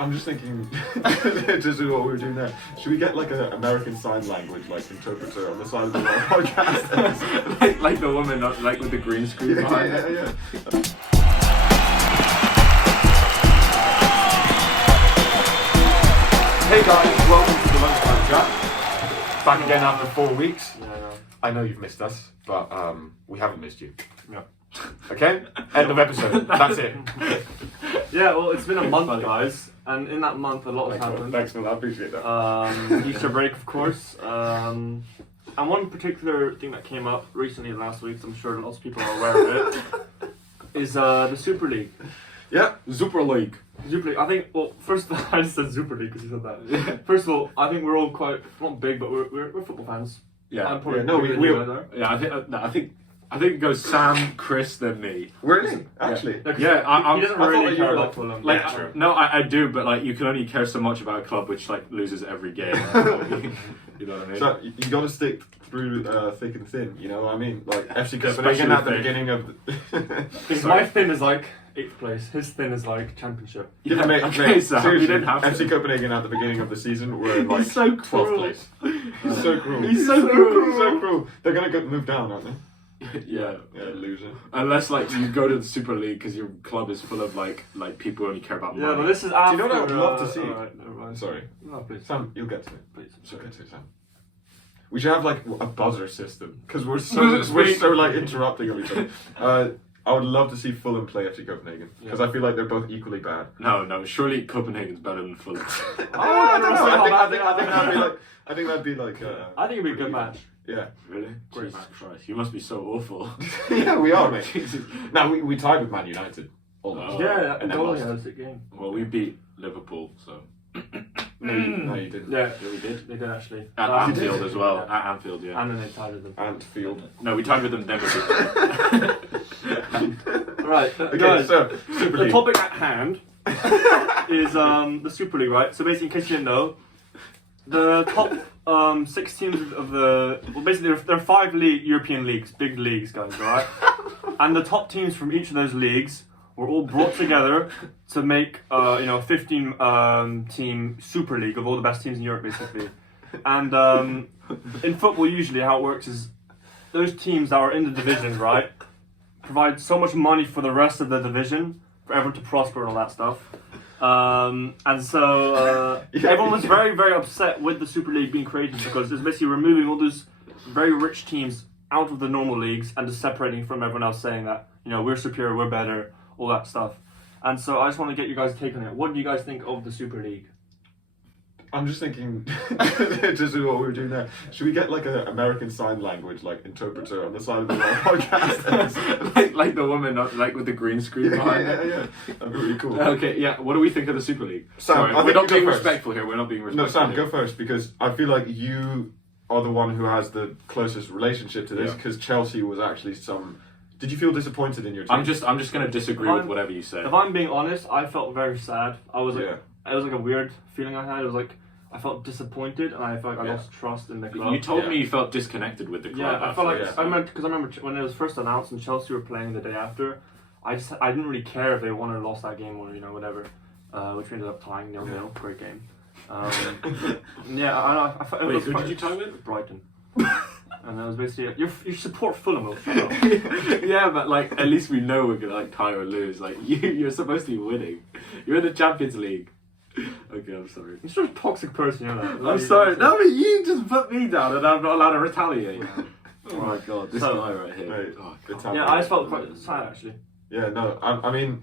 I'm just thinking, just what we were doing there. Should we get like an American Sign Language like interpreter on the side of the podcast? like the woman, like with the green screen behind it. Yeah. Hey guys, welcome to the Lunchtime chat. Back again after 4 weeks. Yeah. I know you've missed us, but we haven't missed you. Yeah. Okay? End of episode. That's it. Yeah, well, it's been a month, guys, and in that month, a lot has happened. Thanks, Phil. I appreciate that. Easter break, of course. And one particular thing that came up recently last week, I'm sure lots of people are aware of it, is the Super League. Yeah, Super League. Super League. I think. Well, first I just said Super League because you said that. First of all, I think we're all quite not big, but we're football fans. Yeah. I'm probably No, bigger than you guys are. Yeah, I think it goes Sam, Chris, then me. Really? Actually? Yeah, He doesn't really care about Fulham. Like, True. no, I do, but like you can only care so much about a club which like loses every game. You know what I mean? So you got to stick through thick and thin. You know what I mean? Like FC Copenhagen Especially at the thick. beginning of. Because my thin is like 8th place, his thin is like championship. Yeah, mate, okay, mate, Sam, seriously, you didn't have to. FC Copenhagen at the beginning of the season were in like He's so 12th cruel. place. He's so cruel. He's so cruel. He's so cruel. They're gonna get moved down, aren't they? Yeah. Yeah, loser. Unless like you go to the Super League because your club is full of like people who only care about money. Yeah, but this is after. Do you know what I would love to see? Alright, never mind. Sorry, No, please. Sam, you'll get to it. Please. You'll get to it, Sam. We should have like a buzzer system because we're so like interrupting of each other. I would love to see Fulham play FC Copenhagen because I feel like they're both equally bad. No, surely Copenhagen's better than Fulham. I don't know. I think that'd be like. I think it'd be a good match. Yeah. Really? Great Jesus match. Christ, you must be so awful. Yeah, we are, mate. Now we tied with Man United. Almost. Oh. Yeah, and then goalie lost. had a sick game. Well, we beat Liverpool, so No, you didn't. Yeah, yeah, we did. they did actually. At Anfield as well. Yeah. At Anfield, yeah. And then they tied with them. Anfield. No, we tied with them. Then we beat Right, Okay, guys. so Super The League. topic at hand is the Super League, right? So basically, in case you didn't know, the top 6 teams of the basically there are 5 European leagues, big leagues, guys, right? And the top teams from each of those leagues were all brought together to make a 15 team Super League of all the best teams in Europe, basically. And in football, usually how it works is those teams that are in the divisions, right, provide so much money for the rest of the division for everyone to prosper and all that stuff. And so everyone was very, very upset with the Super League being created because it's basically removing all those very rich teams out of the normal leagues and just separating from everyone else, saying that, you know, we're superior, we're better, all that stuff. And so I just want to get you guys' take on it. What do you guys think of the Super League? I'm just thinking, just what we were doing there. Should we get like an American Sign Language like interpreter on the side of the podcast? like the woman, like with the green screen behind it. Yeah. That'd be really cool. Okay, yeah. What do we think of the Super League? Sam, Sorry, I we're think not you go being first. respectful here. We're not being respectful. No, Sam, here. go first because I feel like you are the one who has the closest relationship to this Yeah. because Chelsea was actually some. Did you feel disappointed in your team? I'm just going to disagree with whatever you say. If I'm being honest, I felt very sad. I was like, Yeah. it was like a weird feeling I had. It was like I felt disappointed and I felt like I Yeah. lost trust in the club. You told me you felt disconnected with the club. Yeah, I felt like yeah. I remember when it was first announced and Chelsea were playing the day after. I didn't really care if they won or lost that game or whatever, which we ended up tying 0-0. Great game. Yeah, I felt. Wait, it was who quite- did you tie with? Brighton. And that was basically you support Fulham. Will shut up. Yeah, but like at least we know we're gonna like tie or lose. Like you're supposed to be winning. You're in the Champions League. Okay, I'm sorry. You're such a toxic person, you know that. I'm sorry. No, but you just put me down, and I'm not allowed to retaliate. Oh my god, this So- guy right here. Right. Oh, Good God. time. Yeah, I just felt quite sad actually. Yeah, no, I mean,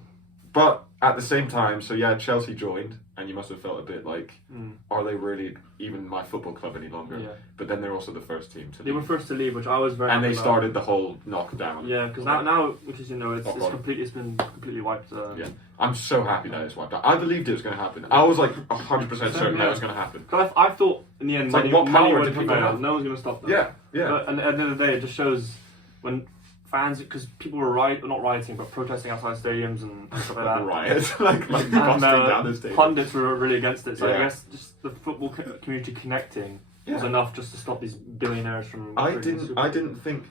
but at the same time, so yeah, Chelsea joined, and you must have felt a bit like, are they really even my football club any longer? Yeah. But then they're also the first team to They were leave. first to leave, which I was very. And they happy about. started the whole knockdown. Yeah, because now, because you know, it's Rock bottom. completely, it's been completely wiped. Yeah, I'm so happy that it's wiped out. I believed it was going to happen. I was like 100% certain that it was going to happen. Cause I thought in the end, It's like, money, what money power would did people prevail. have? No one's gonna stop them. Yeah. But at the end of the day, it just shows when fans, because people were not rioting, but protesting outside stadiums and stuff like that. Riot, like busting And down the stadium. pundits were really against it. So I Yeah. guess just the football community connecting was enough just to stop these billionaires from. I creating didn't. Super I League. didn't think.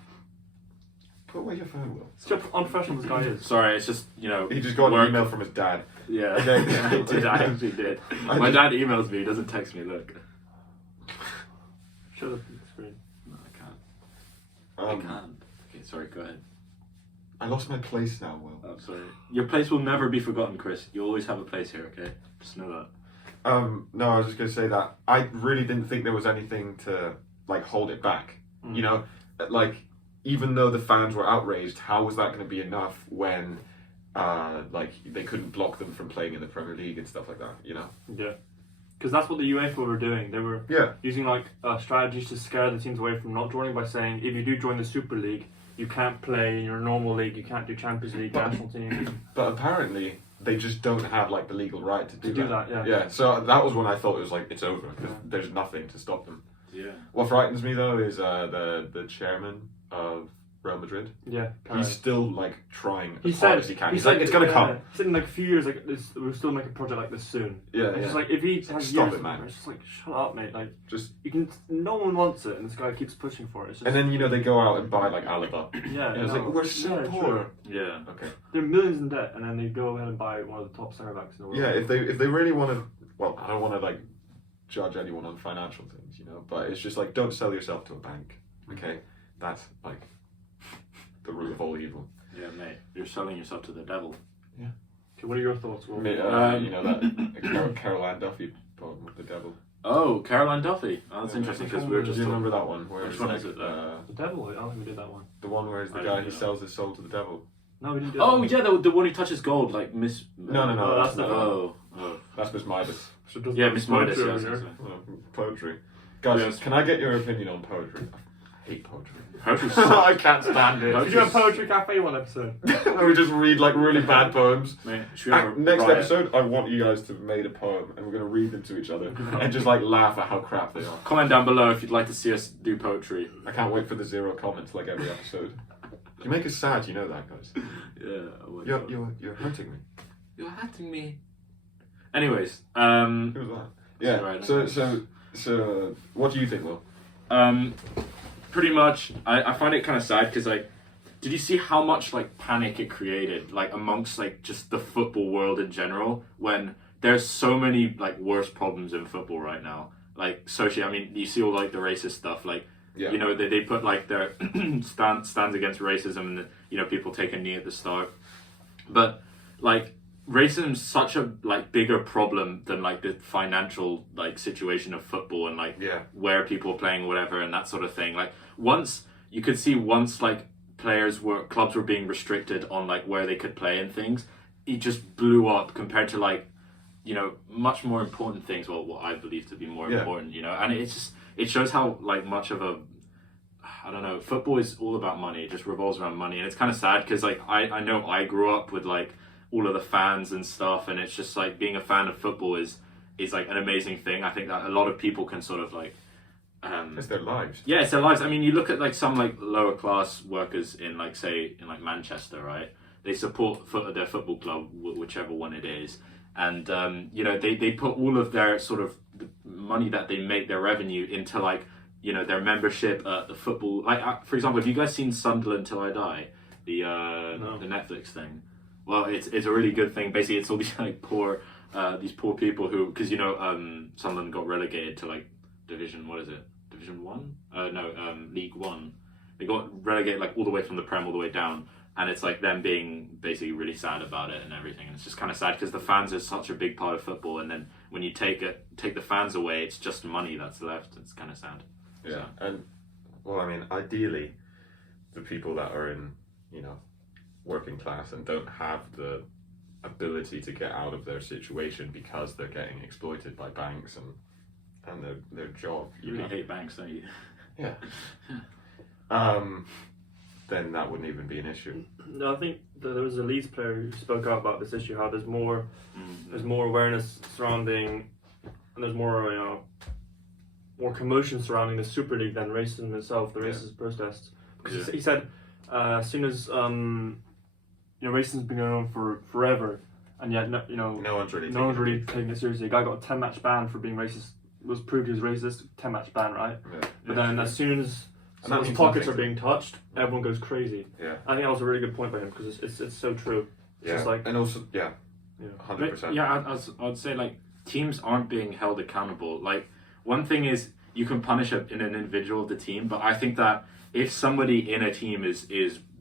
Put away your phone, Will. See how unprofessional this guy is. Sorry, it's just, you know. He just got work. an email from his dad. Yeah, Okay. I actually did. My dad emails me, he doesn't text me, look. Show the screen. No, I can't. I Um, can't. Okay, sorry, go ahead. I lost my place now, Will. I'm sorry. Your place will never be forgotten, Chris. You always have a place here, okay? Just know that. No, I was just going to say that I really didn't think there was anything to, like, hold it back. You know? Like, even though the fans were outraged, how was that going to be enough when, like, they couldn't block them from playing in the Premier League and stuff like that, you know? Yeah. Because that's what the UEFA were doing. They were using, like, strategies to scare the teams away from not joining by saying, if you do join the Super League, you can't play in your normal league, you can't do Champions League, national team. But apparently, they just don't have, like, the legal right to do that. Yeah. Yeah, so that was when I thought it was like, it's over, because there's nothing to stop them. Yeah. What frightens me, though, is the chairman of Real Madrid. Yeah. He's still, like, trying He as hard said, as he can. He's like, it's gonna come. He said in like a few years, like, we'll still make a project like this soon. Yeah, It's just like, if he has Stop years, it, man. It's just like, shut up, mate. Like, Just... you can. No one wants it, and this guy keeps pushing for it. It's just, And then, you know, they go out and buy, like, Alaba. yeah, And it's no, like, we're so yeah, poor. true. Yeah. Okay. They're millions in debt, and then they go ahead and buy one of the top centre backs in the world. Yeah, if they really want to... Well, I don't want to, like, judge anyone on financial things, you know? But it's just like, don't sell yourself to a bank, okay? That's, like, the root of all evil. Yeah, mate. You're selling yourself to the devil. Okay, what are your thoughts, Will? You know, that Caroline Duffy poem with the devil. Oh, Caroline Duffy. Oh, that's Yeah, interesting which because one we were was- just do you talking- remember that one? Where Which it's one like, is it? The devil? I don't think we did that one. the one where it's the I guy didn't who know. sells his soul to the devil. No, we didn't do Oh, that one. yeah, the one who touches gold, like Miss... No, Oh, that's not Oh. That's Miss Midas. So does Yeah, the Miss Midas, poetry yeah. I over was here. gonna say. Poetry. Guys, Yes. can I get your opinion on poetry? I hate poetry. Poetry sucks. I can't stand it. Should you have Poetry Cafe one episode? Where we just read like really bad poems. Mate, should we have a Next riot? episode, I want you guys to have made a poem and we're going to read them to each other and just like laugh at how crap they are. Comment down below if you'd like to see us do poetry. I can't wait for the 0 comments like every episode. You make us sad, you know that, guys. Yeah. Oh my God. You're hurting me. You're hurting me. Anyways, Who was that? Yeah. Right, So, what do you think, Will? pretty much, I find it kind of sad because like, did you see how much like panic it created like amongst like just the football world in general when there's so many like worse problems in football right now, like socially. I mean, you see all like the racist stuff, like Yeah. you know they put like their stands against racism, and you know people take a knee at the start, but like racism's such a like bigger problem than like the financial like situation of football and like Yeah. where people are playing whatever and that sort of thing. Like once like clubs were being restricted on like where they could play and things, it just blew up compared to like, you know, much more important things, well what I believe to be more Yeah. important, you know. And it shows how like much of a, I don't know, football is all about money. It just revolves around money, and it's kind of sad because like I know I grew up with like all of the fans and stuff, and it's just like being a fan of football is like an amazing thing. I think that a lot of people can sort of like It's their lives. yeah, it's their lives. I mean, you look at like some like lower class workers in like say in like Manchester, right? They support their football club, whichever one it is, and you know they put all of their sort of money that they make, their revenue, into like, you know, their membership at the football. Like for example, have you guys seen Sunderland Till I Die, the Netflix thing? Well, it's a really good thing. Basically, it's all these like these poor people who, because you know Sunderland got relegated to like Division 1? League 1. They got relegated like all the way from the Prem all the way down, and it's like them being basically really sad about it and everything. And it's just kind of sad because the fans are such a big part of football, and then when you take the fans away, it's just money that's left. It's kind of sad. Yeah. And well, I mean, ideally, the people that are in, you know, working class and don't have the ability to get out of their situation because they're getting exploited by banks and their job. You really hate banks, don't you? Yeah. Then that wouldn't even be an issue. No, I think there was a Leeds player who spoke out about this issue. How there's more awareness surrounding, and there's more more commotion surrounding the Super League than racism itself, the racist protests. Because he said, as soon as you know, racism's been going on for forever, and yet no one's really taking it seriously. A guy got a 10-match ban for being racist. Was proved he was racist. 10-match ban, right? Yeah. But then as soon as So that those means pockets are nothing to- being touched, everyone goes crazy. Yeah. I think that was a really good point by him because it's so true. It's just like, and also, yeah, yeah. 100%. Yeah, I'd say like teams aren't being held accountable. Like one thing is you can punish in an individual of the team, but I think that if somebody in a team is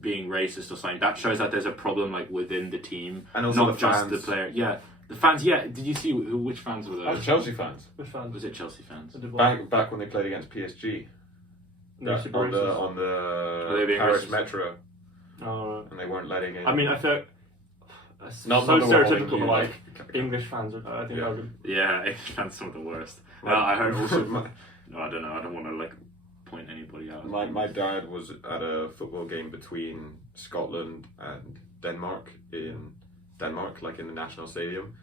being racist or something, that shows that there's a problem like within the team, And also not the just fans. the player. Yeah, the fans. Yeah, did you see which fans were That was those? Chelsea fans. Which fans? Was it Chelsea fans? Did what? Back when they played against PSG. No, super on racist. the they being Paris racist? Metro. Oh, right. And they weren't letting in. I mean, I feel Not so the one holding stereotypical, you, like English fans. I think Yeah. that would. Yeah, English fans some of the worst. Like- I heard also. my, No, I don't know. I don't want to like point anybody out. my dad was at a football game between Scotland and Denmark in Denmark, like in the national stadium.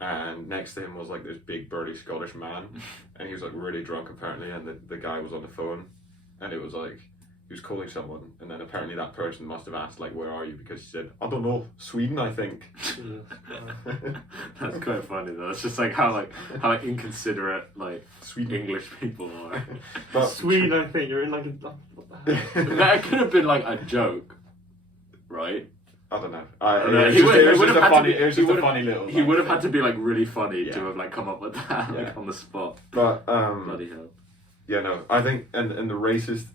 And next to him was like this big burly Scottish man, and he was like really drunk apparently. And the guy was on the phone, and it was like he was calling someone, and then apparently that person must have asked like, "Where are you?" Because he said, "I don't know, Sweden, I think." That's quite funny though. It's just like how inconsiderate like Sweden. English people are. But Sweden, I think you're in like a. What the hell? That could have been like a joke, right? I don't know. know. It He was would- just he would a have had to funny. be- It was he just a would have- funny little. He would have had to be like really funny Yeah. to have like come up with that like Yeah. on the spot. But Bloody hell. yeah, no, I think and the racist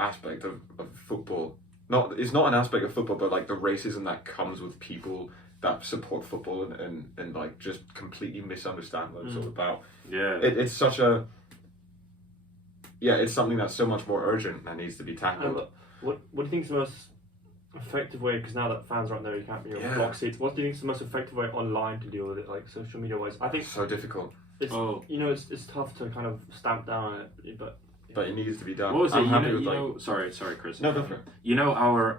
aspect of football, it's not an aspect of football, but like the racism that comes with people that support football and like just completely misunderstand what it's all about. Yeah. It's such a it's something that's so much more urgent that needs to be And tackled. look, what do you think is the most effective way? Because now that fans aren't there, you can't be on Yeah. block seats. What do you think is the most effective way online to deal with it, like social media wise? I think It's so difficult, it's Oh. it's tough to kind of stamp down on it, but but it needs to be done. What was it? I'm You happy know, with you like know, sorry, Chris. no, go for it. You know our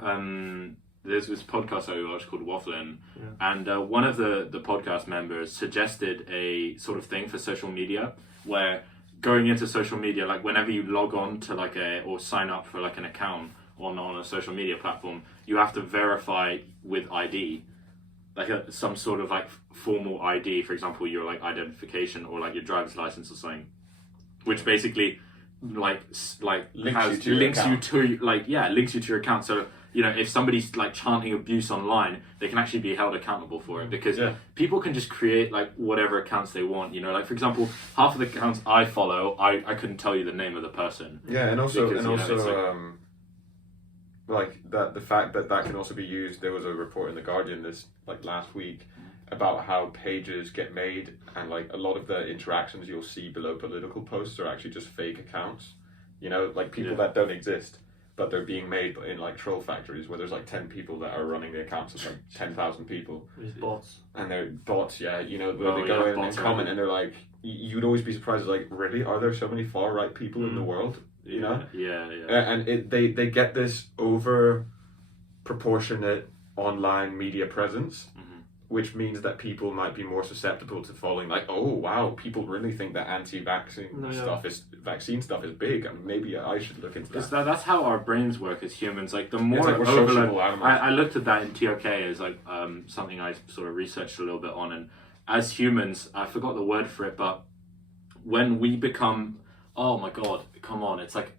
there's this podcast I watch called Wafflin, and one of the podcast members suggested a sort of thing for social media where going into social media, like whenever you log on to like or sign up for like an account on a social media platform, you have to verify with ID, like some sort of like formal ID, for example, your like identification or like your driver's license or something, which basically links you to your account. So you know, if somebody's like chanting abuse online, they can actually be held accountable for it because people can just create like whatever accounts they want. You know, like for example, half of the accounts I follow, I couldn't tell you the name of the person. Yeah, and also Because, you know, it's like that the fact that can also be used. There was a report in the Guardian this like last week about how pages get made, and like a lot of the interactions you'll see below political posts are actually just fake accounts. You know, like people that don't exist, but they're being made in like troll factories where there's like 10 people that are running the accounts of like 10,000 people. these bots. And they're bots, you know, where Oh, they go yeah, in and bots are comment and they're like, you'd always be surprised, like, really? Are there so many far right people in the world? You know? Yeah. And they get this over proportionate online media presence, which means that people might be more susceptible to falling like, oh wow, people really think that anti-vaccine vaccine stuff is big, and maybe I should look into that. That's how our brains work as humans. Like the more It's like we're overload, sociable animals. I looked at that in TOK as like something I sort of researched a little bit on, and as humans, I forgot the word for it, but when we become, oh my god, come on, it's like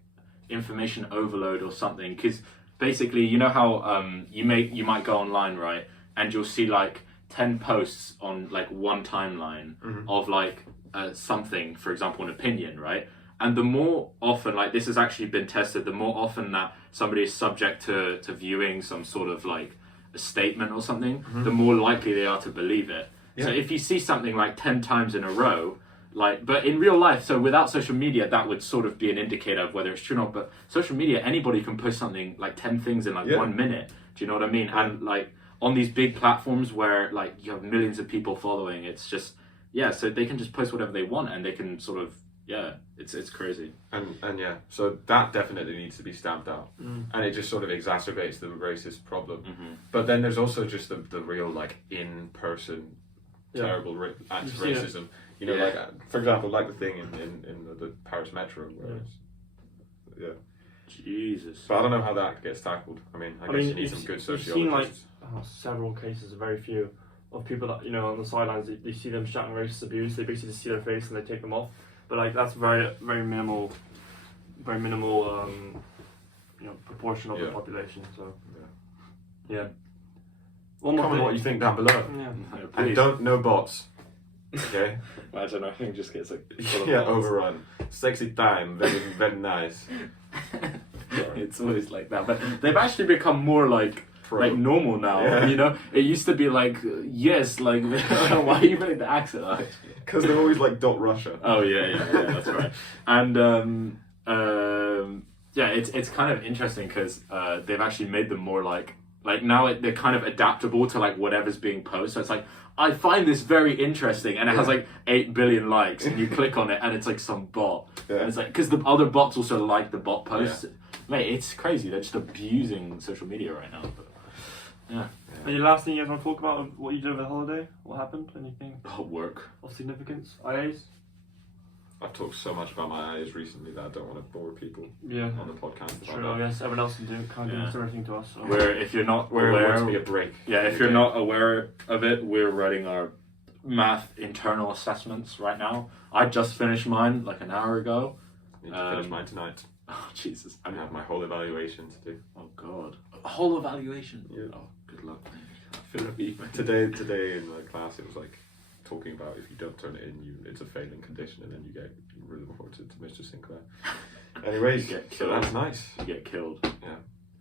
information overload or something. Because basically, you know how you might go online, right, and you'll see like 10 posts on like one timeline of like something, for example, an opinion, right? And the more often, like this has actually been tested, the more often that somebody is subject to viewing some sort of like a statement or something, the more likely they are to believe it. So if you see something like 10 times in a row, like, but in real life, so without social media, that would sort of be an indicator of whether it's true or not. But social media, anybody can post something like 10 things in like 1 minute. Do you know what I mean? And like on these big platforms where like you have millions of people following, it's just, so they can just post whatever they want and they can sort of, it's crazy. And yeah, so that definitely needs to be stamped out, and it just sort of exacerbates the racist problem. But then there's also just the real like in-person terrible acts of racism. You know, like for example, like the thing in the Paris Metro, where it's, Jesus. But I don't know how that gets tackled. I mean, I guess you need some good You've sociologists. seen like several cases, very few, of people that, you know, on the sidelines, they see them shouting racist abuse, they basically just see their face and they take them off. But like that's very, very minimal very minimal, proportion of the Yeah. population. So Yeah. yeah. One more Comment thing. what you think down below. Yeah. And Please. don't know bots. Okay? Imagine everything just gets like full of Yeah, bots. overrun. Sexy time, very, very nice. It's always like that, but they've actually become more like normal now. Yeah. You know, it used to be like yes, like why are you making the accent? Because they're always like .Russia. Oh yeah, that's right. And yeah, it's kind of interesting because they've actually made them more like now they're kind of adaptable to like whatever's being posted. So it's like I find this very interesting, and it has like 8 billion likes, and you click on it, and it's like some bot. Yeah. And it's like because the other bots also like the bot posts. Mate, it's crazy. They're just abusing social media right now. But, yeah. Any last thing you guys want to talk about of what you did over the holiday? What happened? Anything Oh, work. of significance? IAs? I've talked so much about my eyes recently that I don't want to bore people Yeah. on the podcast Sure, about I guess everyone else can do can't Yeah. do everything to us. So. Where if you're not We're aware, to be a break. yeah, if you're not aware of it, we're writing our math internal assessments right now. I just finished mine like an hour ago. Need to finish mine tonight. Oh Jesus! I have my whole evaluation to do. Oh God! A whole evaluation. Yeah. Oh, good luck. I feel be. Today in the class it was like talking about if you don't turn it in, it's a failing condition, and then you get reported to Mr. Sinclair. Anyways, You get so killed. that's nice. You get killed. Yeah.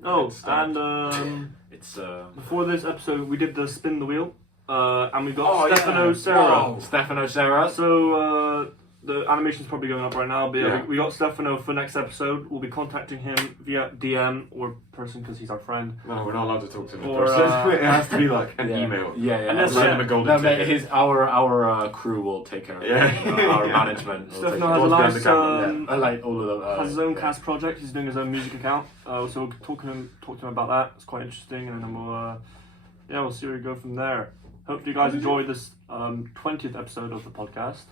Oh, It's, and It's before this episode, we did the spin the wheel, and we got Oh, Stefano yeah. Serra. Wow. Stefano Serra. So the animation's probably going up right now, but yeah, Yeah. we got Stefano for next episode. We'll be contacting him via DM or person because he's our friend. No, we're not allowed to talk to him in Or, person. It has to be like an Yeah. email. Yeah. Unless- Send him a golden No, mate, ticket. our crew will take care of it. Yeah. Our Yeah. management. will Stefano take has a What's behind nice, the camera? Yeah, I like all of them. has his own cast project. He's doing his own music account. So we'll talk to him about that. It's quite interesting, and then we'll see where we go from there. Hope you guys enjoyed this 20th episode of the podcast.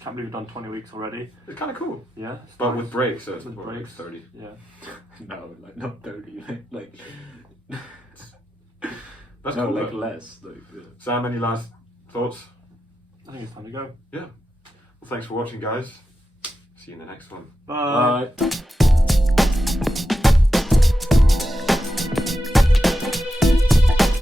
Can't believe we've done 20 weeks already. It's kind of cool. Yeah, it's But nice. with breaks, so it's With more like breaks. 30. Yeah. No, like not 30. Like That's no, cool. like though. less. Like, Sam, any last thoughts? I think it's time to go. Well, thanks for watching, guys. See you in the next one. Bye. Bye.